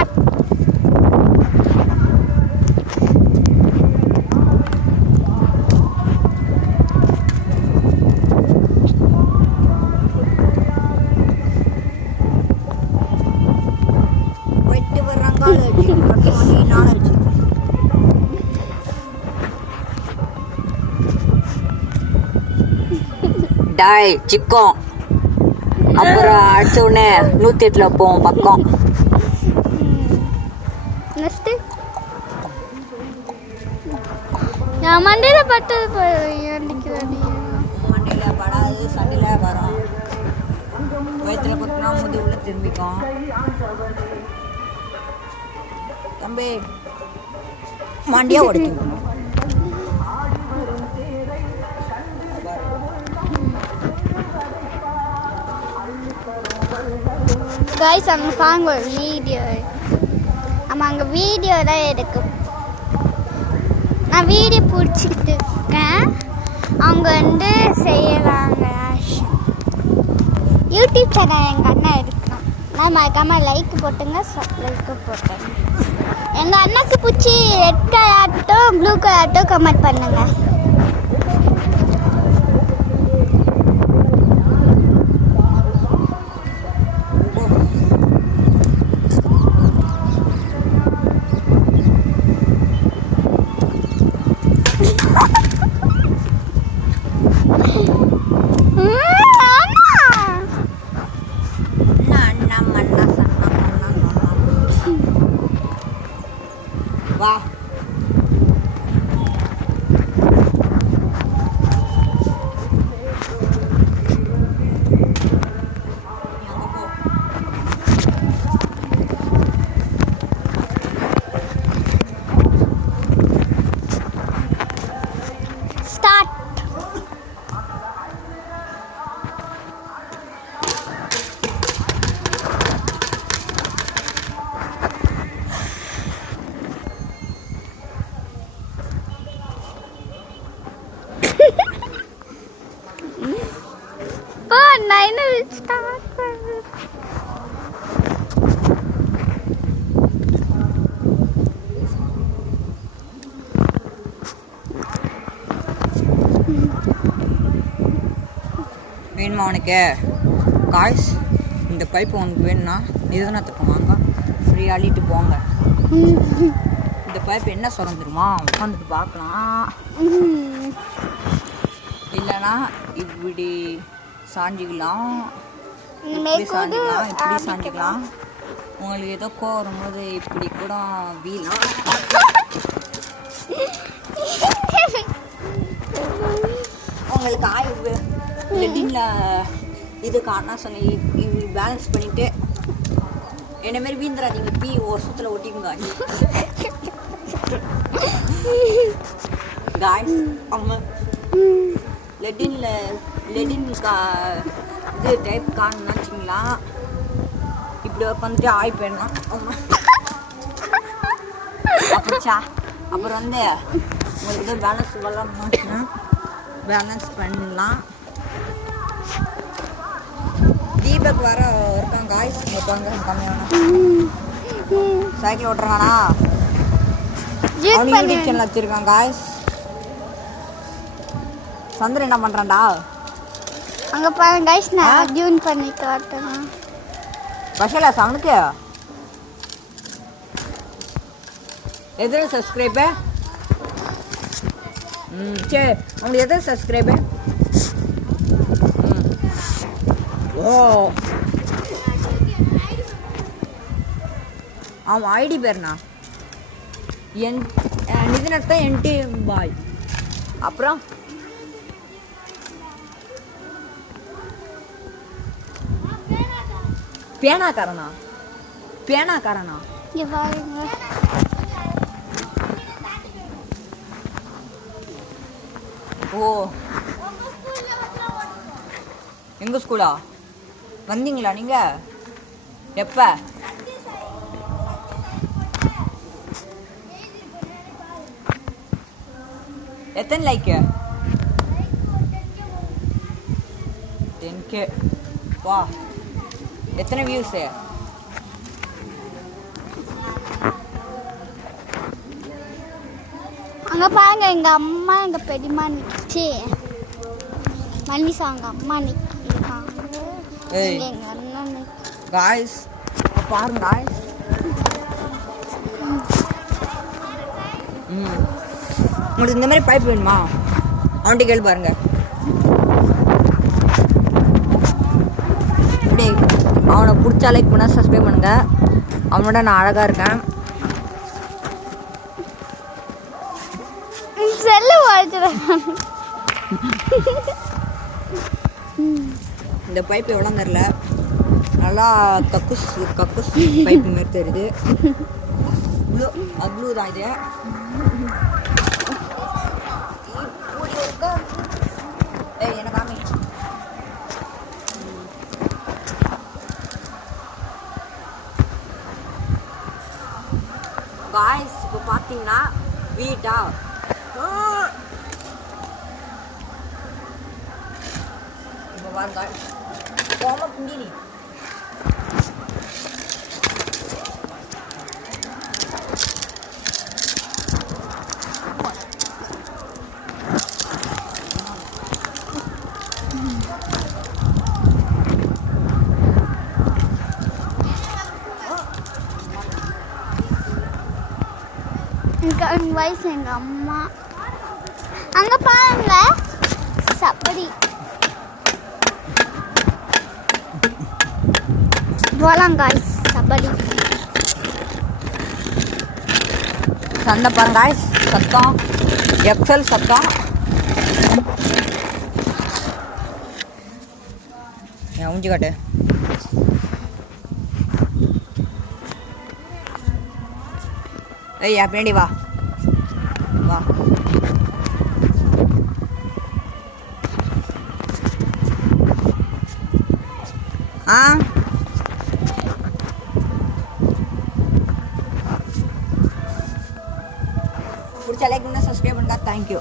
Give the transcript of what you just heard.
Start. வெட்டு வர்றாங்க நாளைக்கு டாய் சிக்கம். அப்புறம் அடிச்ச உடனே 108ல போவோம் பக்கம். நெக்ஸ்ட் நான் மண்டையில பட்டது அடிக்கிறாடி. மண்டையில படாது, சண்டையில வரும். வயிற்றுல குத்தினா முதுகுல திரும்பிக்கும். தம்பி மண்டியா உடைக்கும். கைஸ் அங்கே பாருங்க ஒரு வீடியோ. ஆமாம் அங்கே வீடியோ தான் எடுக்கும். நான் வீடியோ பிடிச்சிக்கிட்டு இருக்கேன். அவங்க வந்து செய்யறாங்க ஆக்ஷன். யூடியூப் சேனல் எங்கள் அண்ணா இருக்கான். நான் மறக்காமல் லைக் போட்டுங்க, லைக்கு போட்டுங்க. எங்கள் அண்ணாக்கு பிடிச்சி ரெட் கலர்ட்டோ ப்ளூ கலர்ட்டோ கமெண்ட் பண்ணுங்க. வா ஸ்டார்ட். நான் ஸ்டார்ட் பண்ணு. வேணுமா உனக்கு காய்ஸ்? இந்த பைப்பு உனக்கு வேணும்னா நிறுவனத்துக்கு வாங்க, ஃப்ரீயாக அள்ளிட்டு போங்க. இந்த பைப் என்ன சுரந்துருமா உட்காந்துட்டு பார்க்கலாம். இல்லைன்னா இப்படி சாஞ்சிக்கலாம், இப்படி சாஞ்சிக்கலாம், இப்படி சாஞ்சிக்கலாம். உங்களுக்கு ஏதோ கோவம் வரும்போது இப்படி கூட வீலாம். உங்களுக்கு ஆய்வு லெட்டின்ல இது காரணா சொன்ன இது பேலன்ஸ் பண்ணிட்டு என்ன மாதிரி வீந்துடாதீங்க. பி வருஷத்தில் ஒட்டிக்குங்க காய்ஸ். அம்மா லெட்டின்ல இது டைப் காணுன்னு வச்சிங்களா, இப்படி உட்காந்துட்டு ஆய் போயிடலாம். அப்படிச்சா அப்புறம் வந்து உங்களுக்கு ஏதோ பேலன்ஸ் வரலாம்னா பேலன்ஸ் பண்ணலாம். தீபக் வர இருக்கான் காய்ஸ். இங்கே போங்க கம்மியான சைக்கிள் ஓட்டுறானா, அவனு யூடியூப் சேனல் வச்சிருக்கான் காய்ஸ். சந்திரன் என்ன பண்ணுறான்டா அங்கே பாருங்க கைஸ். நான் டியூன் பண்ணி காட்டுறேன். ஸ்பெஷலா அவனுக்கு எது சப்ஸ்கிரைபு? சரி அவனுக்கு எது சப்ஸ்கிரைபு? ஓ அவன் ஐடி பேர்ண்ணா இது நடத்தான் என்டி பாய். அப்புறம் பேனாக்காரனா இங்கே பாருங்க. ஓ எங்கள் ஸ்கூலா வந்தீங்களா நீங்கள்? எப்போ? எத்தனை லைக்கு? 10K. வா எத்தனை வியூஸு? அங்கே பாருங்க எங்கள் அம்மா எங்கள் பெரியம்மா நிற்கிச்சு. மல்லிசா அவங்க அம்மா நிற்காங்க. ஏய் எங்கள் அண்ணன் காய்ஸ் பாருங்க காய்ஸ். உங்களுக்கு இந்த மாதிரி பைப் வேணுமா? அவன்கிட்ட கேள்வி பாருங்க. அப்படியே அவனை பிடிச்சா லைக் பண்ணால் சப்ஸ்கிரைப் பண்ணுங்க. அவனோட நான் அழகாக இருக்கேன். செல்லு வாழ்த்துறேன். இந்த பைப் எவ்வளோ தெரில, நல்லா கக்குஸ் கக்குஸ் பைப் மாரி தெரியுது. ப்ளூ ப்ளூ தான் இது. ஏய் என்ன காமி. காய்ஸ் இப்போ பார்த்தீங்கன்னா வீட்டா இப்போ பாருங்க கோம புண்டினி. எங்கள் வயசு எங்கள் அம்மா அங்கே பாருங்க சப்படி போலாம் காய்ஸ். சப்படி சண்டை பாருங்க காய்ஸ். சத்தம் எக்ஸல் சத்தம். என் ஊஞ்சி காட்டு. ஏய் என் பின்னாடி வா வா. பிடிச்ச லைக் பண்ணால் சப்ஸ்கிரைப் பண்ணுங்க. தேங்க்யூ.